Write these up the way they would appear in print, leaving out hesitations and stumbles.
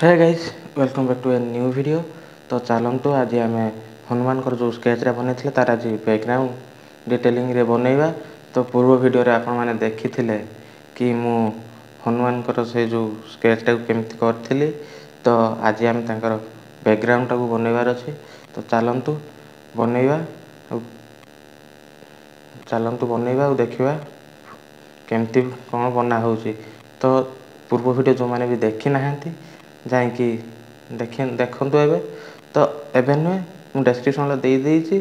Hey guys welcome back to a new video. तो चलतु आज आम हनुमान जो स्केच बनई तार आज बैकग्राउंड डिटेलिंग रे बनैबा। तो पूर्व वीडियो रे आपण माने देखि कि मु हनुमान से जो स्केच टाक केमती करी। तो आज आम तांकर बैकग्राउंड टाक बनैबार अच्छे। तो चलतु बनैबा देखा केमती कौन बना हो। तो पूर्व वीडियो जो मैंने भी देखी ना जाकि देखु एवं। तो एवं नुहे मुझे डेस्क्रिप्शन दे देती।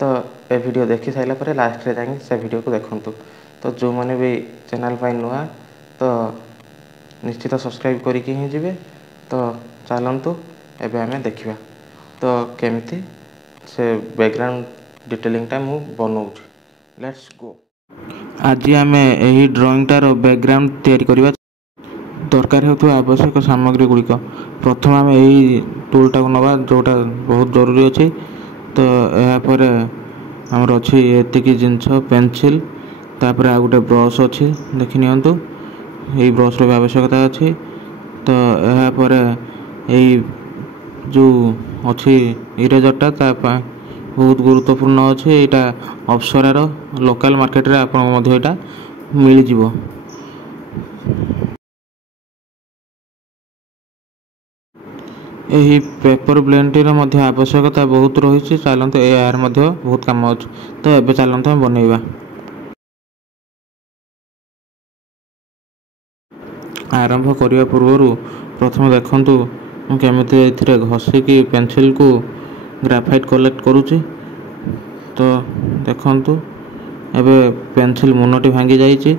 तो ए वीडियो देखी सारापर लास्ट में से वीडियो को देखूँ। तो जो मैंने भी चैनल पर नुआ तो निश्चित सब्सक्राइब करके ही जी। तो चलतु एवं आम देखा तो केमती से बैकग्राउंड डिटेलिंगटा मु बनाऊँ। Let's go. आज आम यही ड्रॉइंगटार बैकग्राउंड तैयारी करवा दरकार होता आवश्यक सामग्री गुड़िक। प्रथम आम यही टूलटा को नवा जोटा बहुत जरूरी अच्छे। तो यापर आमर अच्छी एतिक जिनस पेनसिल तापर आ गोटे ब्रश अच्छी देखी नियंतु यही ब्रश भी आवश्यकता अच्छी। तो यापर यही जो अच्छी इरेजरटा बहुत गुरुत्वपूर्ण अच्छे। यहाँ अप्सरार लोकल मार्केट रे आपको यहाँ मिल जिवो। यही पेपर ब्लेंडर आवश्यकता बहुत रही। चलते यार बहुत कम अच्छे। तो ये चलते हम बनैबा। आरंभ करने पूर्व प्रथम देखु केमी घसिकी पेनसिल को ग्राफाइट कलेक्ट करुच्ची। तो देखु एबे पेनसिल मुनटी भांगी जाइए।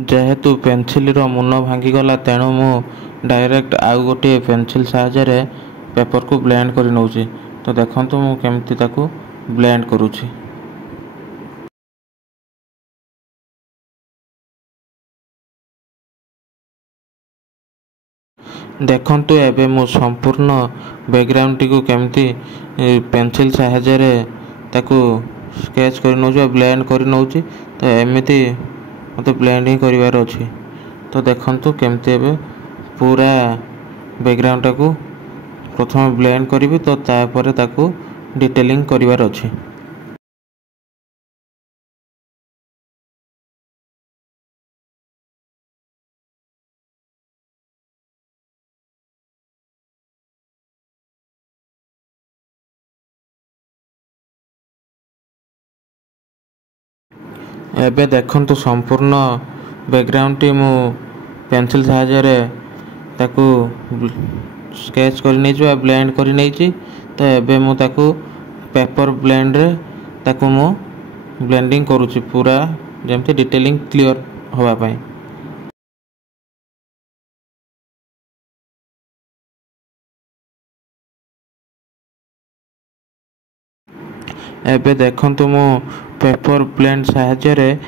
जेहेतु पेनसिल मुन भांगीगला तेणु मु डायरेक्ट आउ गोटे पेनसिल साहाय्य पेपर को ब्लेंड कर नौची। तो देखु मु केमती ताकू ब्लेंड करुच्ची। देखु एबे मु संपूर्ण बैकग्राउंड टी को केमती पेनसिल साहाय्य ताकू स्केच कर नौची ब्लेंड कर नौची। तो एमती मत ब्लेंड ही करार अच्छी। तो देखु केमती एबे पूरा बैकग्राउंड टाकू प्रथम ब्लेंड करी। तो तापर ताकू डिटेलिंग करार अच्छी। एबे देखु संपूर्ण बैकग्राउंड टी मु पेनसिल साहाय्य ताकू स्केच कर ब्लेंड कर। तो एबे मु ताकू पेपर ब्लेंड रे ताकू मु ब्लेंडिंग करुच्ची पूरा जमती डिटेलिंग क्लियर होगा पाई। एबे देखु मु पेपर ब्लेंड साहाय्य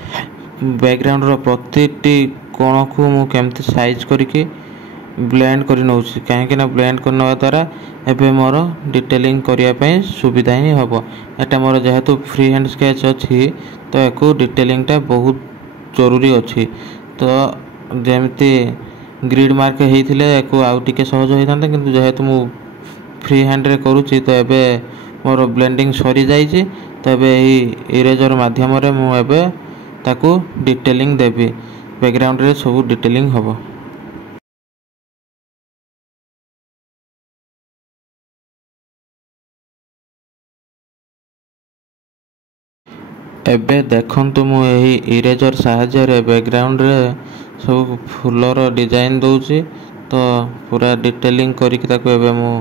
बैकग्राउंड रो प्रति कोण को मु केमती साइज करके ब्लेंड कर नौची। कहीं ब्लेंड करने द्वारा एबे मोर डिटेलिंग करने सुविधा ही हम। एटा मोर जेहेतु फ्री हैंड स्केच अच्छी। तो या डिटेलिंगटा बहुत जरूरी अच्छी। तो जमती ग्रिड मार्क होते आउ टिके सहज होता कि जेहेतु मु फ्री हैंड रे करुच्ची। तो एबे मोर ब्लेंडिंग सरी जाइए। तो एबे इरेजर माध्यम रे मु एबे ताकू डिटेलिंग देवी बैकग्राउंड रे सब डिटेलिंग हम। एबे देखु मु यही इरेजर साहाय्य बैकग्राउंड रे सब फूलर डिजाइन दौची। तो पूरा डिटेलिंग करके मु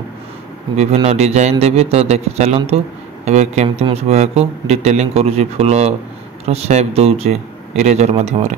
विभिन्न डिजाइन देवी। तो देखि चलतु एबे केमती मु सब डिटेलिंग करुच्ची फूल शेप दौची इरेजर माध्यम।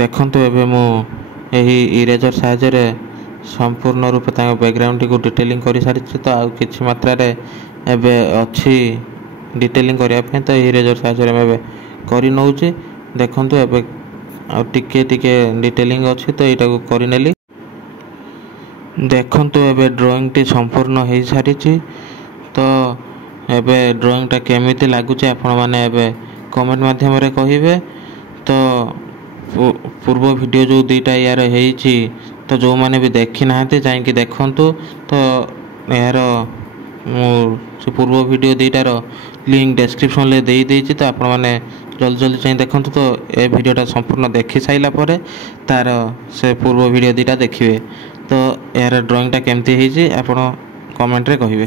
ଦେଖନ୍ତୁ ଏବେ ମୁଁ ଏହି ଇରେଜର ସାହାଯ୍ୟରେ ସମ୍ପୂର୍ଣ୍ଣ ରୂପେ ତାଙ୍କ ବ୍ୟାକଗ୍ରାଉଣ୍ଡଟିକୁ ଡିଟେଲିଂ କରିସାରିଛି। ତ ଆଉ କିଛି ମାତ୍ରାରେ ଏବେ ଅଛି ଡିଟେଲିଂ କରିବା ପାଇଁ। ତ ଇରେଜର ସାହାଯ୍ୟରେ ମୁଁ ଏବେ କରିନେଉଛି। ଦେଖନ୍ତୁ ଏବେ ଆଉ ଟିକେ ଡିଟେଲିଂ ଅଛି, ତ ଏଇଟାକୁ କରିନେଲି। ଦେଖନ୍ତୁ ଏବେ ଡ୍ରଇଂଟି ସମ୍ପୂର୍ଣ୍ଣ ହୋଇସାରିଛି। ତ ଏବେ ଡ୍ରଇଂଟା କେମିତି ଲାଗୁଛି ଆପଣମାନେ ଏବେ କମେଣ୍ଟ ମାଧ୍ୟମରେ କହିବେ। ତ ପୂର୍ବ ଭିଡ଼ିଓ ଯେଉଁ ଦୁଇଟା ୟାର ହେଇଛି, ତ ଯେଉଁମାନେ ବି ଦେଖି ନାହାନ୍ତି ଯାଇକି ଦେଖନ୍ତୁ। ତ ଏହାର ମୁଁ ସେ ପୂର୍ବ ଭିଡ଼ିଓ ଦୁଇଟାର ଲିଙ୍କ୍ ଡେସ୍କ୍ରିପସନ୍ରେ ଦେଇଦେଇଛି। ତ ଆପଣମାନେ ଜଲ୍ଦି ଯାଇ ଦେଖନ୍ତୁ। ତ ଏ ଭିଡ଼ିଓଟା ସମ୍ପୂର୍ଣ୍ଣ ଦେଖି ସାରିଲା ପରେ ତା'ର ସେ ପୂର୍ବ ଭିଡ଼ିଓ ଦୁଇଟା ଦେଖିବେ। ତ ଏହାର ଡ୍ରଇଂଟା କେମିତି ହେଇଛି ଆପଣ କମେଣ୍ଟରେ କହିବେ।